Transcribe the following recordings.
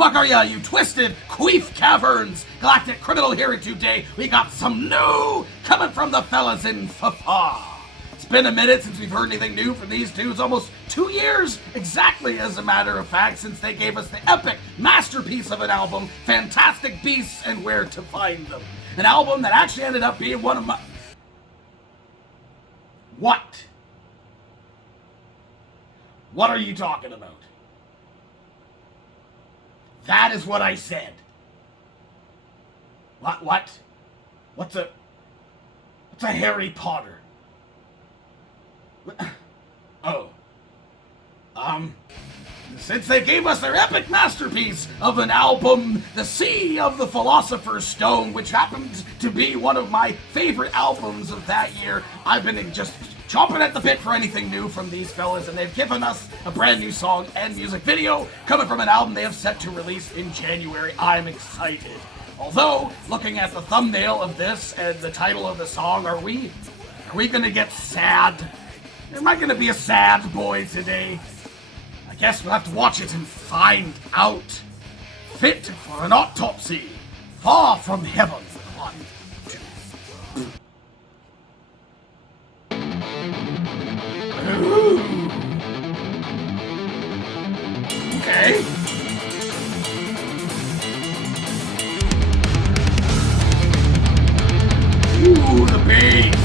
fuck are ya, you twisted queef caverns? Galactic criminal here today. We got some new coming from the fellas in Fa-Fa. It's been a minute since we've heard anything new from these dudes. Almost 2 years, exactly as a matter of fact, since they gave us the epic masterpiece of an album, Fantastic Beasts and Where to Find Them. An album that actually ended up being one of my... What? What are you talking about? That is what I said. What? What's a Harry Potter? Oh. Since they gave us their epic masterpiece of an album, The Sea of the Philosopher's Stone, which happened to be one of my favorite albums of that year, I've been just chomping at the bit for anything new from these fellas, and they've given us a brand new song and music video coming from an album they have set to release in January. I'm excited. Although, looking at the thumbnail of this and the title of the song, are we gonna get sad? Am I gonna be a sad boy today? I guess we'll have to watch it and find out. Fit for an autopsy. Far from heaven. 1, 2. Ooh. Okay. Ooh, the bass.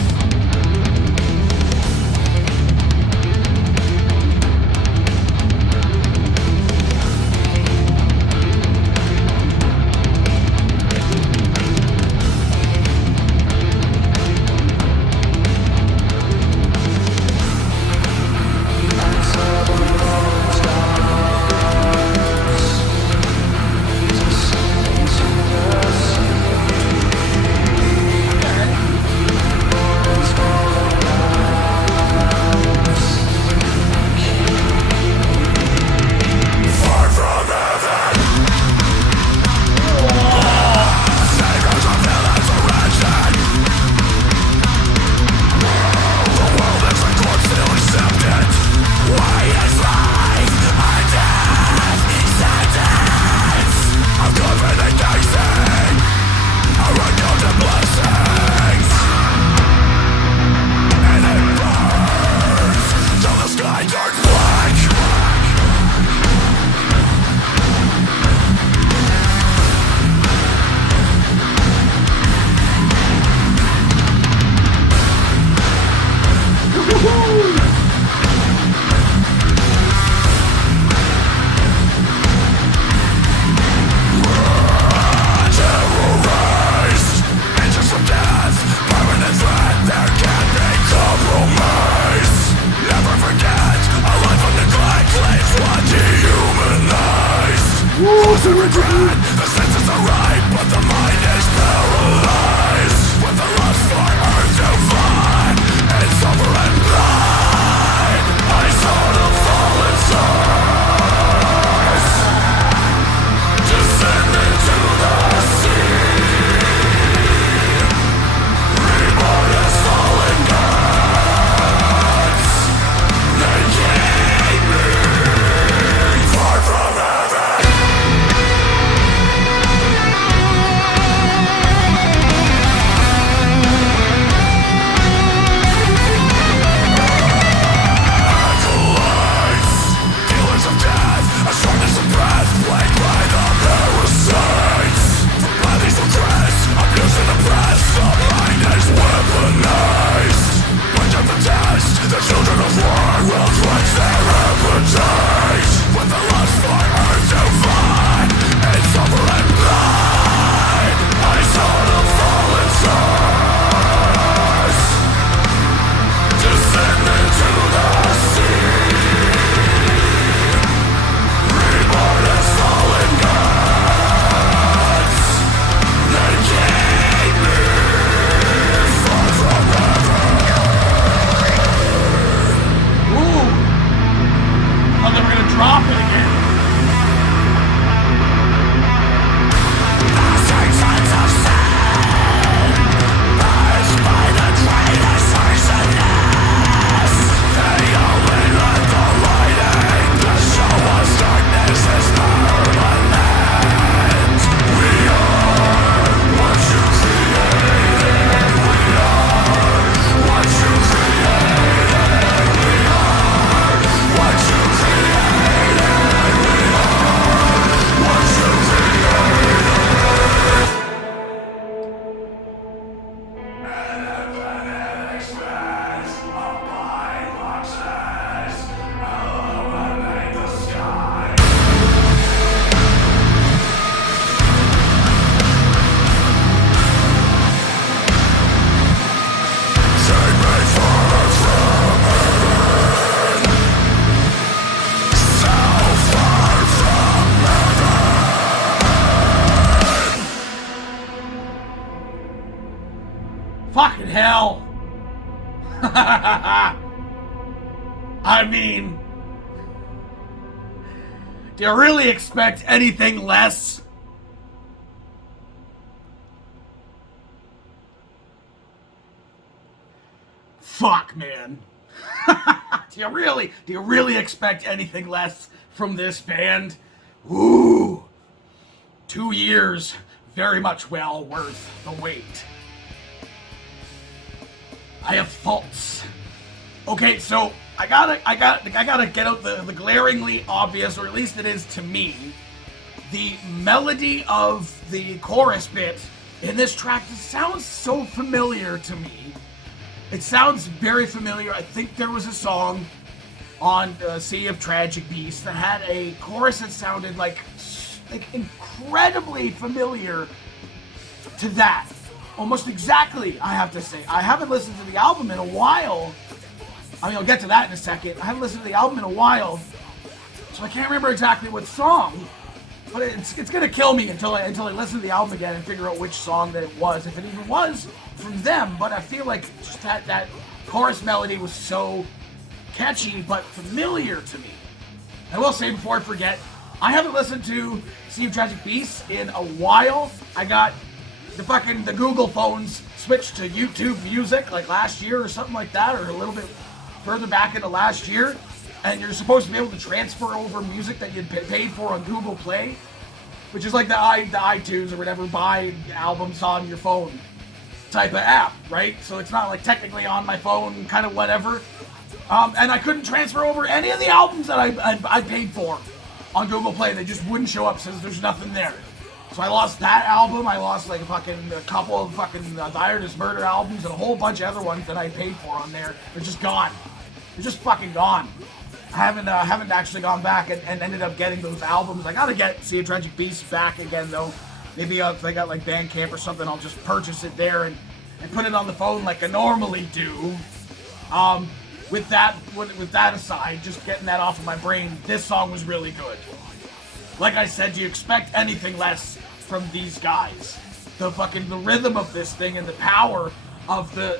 The senses are right, but the mind is paralyzed. With the lust for earth to find, and suffer and blind, I saw the fallen stars descend into the sea. Reborn as fallen gods, they keep me far from heaven. hell. I mean, do you really expect anything less? Fuck, man. Do you really expect anything less from this band? Ooh. 2 years, very much well worth the wait. I have faults. Okay, so I gotta get out the glaringly obvious, or at least it is to me. The melody of the chorus bit in this track sounds so familiar to me. It sounds very familiar. I think there was a song on Sea of Tragic Beasts that had a chorus that sounded like incredibly familiar to that. Almost exactly, I have to say. I haven't listened to the album in a while. I mean, I'll get to that in a second. I haven't listened to the album in a while, so I can't remember exactly what song. But it's gonna kill me until I listen to the album again and figure out which song that it was, if it even was from them. But I feel like just that chorus melody was so catchy but familiar to me. I will say before I forget, I haven't listened to Sea of Tragic Beasts in a while. I got the Google phones switched to YouTube Music like last year or something like that, or a little bit further back into last year. And you're supposed to be able to transfer over music that you'd paid for on Google Play, which is like the iTunes or whatever, buy albums on your phone type of app, right? So it's not like technically on my phone, kind of whatever. And I couldn't transfer over any of the albums that I paid for on Google Play. They just wouldn't show up since there's nothing there. So I lost that album. I lost like a couple of The Ironest Murder albums and a whole bunch of other ones that I paid for on there. They're just gone. They're just fucking gone. I haven't actually gone back and ended up getting those albums. I gotta get Sea of Tragic Beasts back again though. Maybe if I got like Bandcamp or something, I'll just purchase it there and put it on the phone like I normally do. With that aside, just getting that off of my brain, this song was really good. Like I said, do you expect anything less from these guys? The rhythm of this thing and the power of the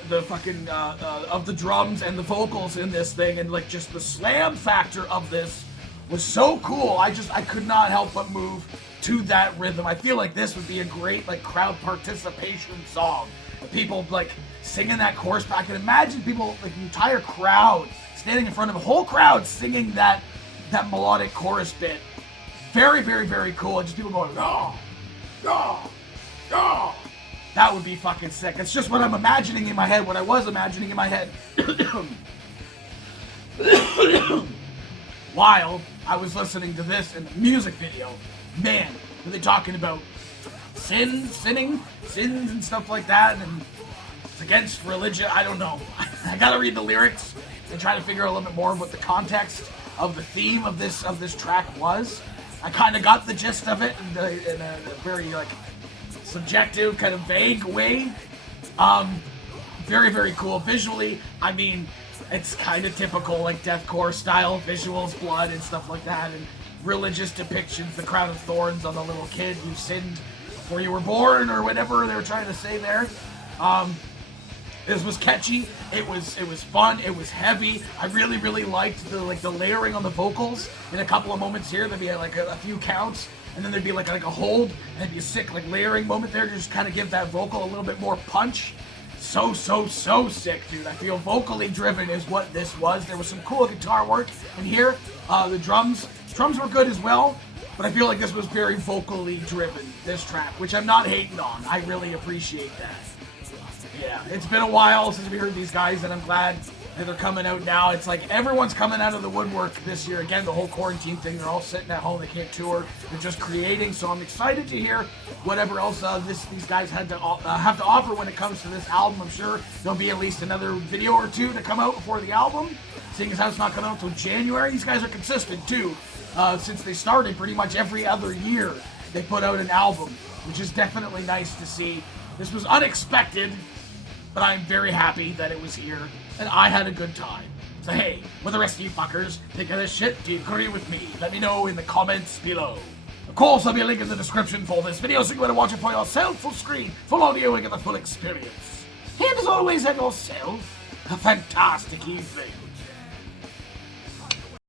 drums and the vocals in this thing, and like just the slam factor of this was so cool. I could not help but move to that rhythm. I feel like this would be a great like crowd participation song. People like singing that chorus back, and imagine people, like the entire crowd standing in front of a whole crowd singing that melodic chorus bit. Very, very, very cool. And just people going, oh, oh, oh. That would be fucking sick. It's just what I'm imagining in my head, what I was imagining in my head. While I was listening to this in the music video, man, were they talking about sins and stuff like that, and it's against religion. I don't know. I gotta read the lyrics and try to figure out a little bit more what the context of the theme of this track was. I kind of got the gist of it in a very like subjective, kind of vague way. Very, very cool visually. I mean, it's kind of typical like deathcore style visuals, blood and stuff like that, and religious depictions, the crown of thorns on the little kid who sinned before you were born, or whatever they were trying to say there. This was catchy. It was fun. It was heavy. I really, really liked the layering on the vocals. In a couple of moments here, there'd be like a few counts, and then there'd be like a hold, and it'd be a sick like layering moment there to just kind of give that vocal a little bit more punch. So sick, dude. I feel vocally driven is what this was. There was some cool guitar work in here. The drums were good as well, but I feel like this was very vocally driven, this track, which I'm not hating on. I really appreciate that. Yeah, it's been a while since we heard these guys, and I'm glad that they're coming out now. It's like everyone's coming out of the woodwork this year. Again, the whole quarantine thing, they're all sitting at home, they can't tour, they're just creating, so I'm excited to hear whatever else these guys have to offer when it comes to this album. I'm sure there'll be at least another video or two to come out before the album, seeing as how it's not coming out until January. These guys are consistent too. Since they started, pretty much every other year they put out an album, which is definitely nice to see. This was unexpected, but I'm very happy that it was here, and I had a good time. So hey, what the rest of you fuckers think of this shit? Do you agree with me? Let me know in the comments below. Of course, there'll be a link in the description for this video, so you can watch it for yourself, full screen, full audio, and get the full experience. And as always, have yourself a fantastic evening.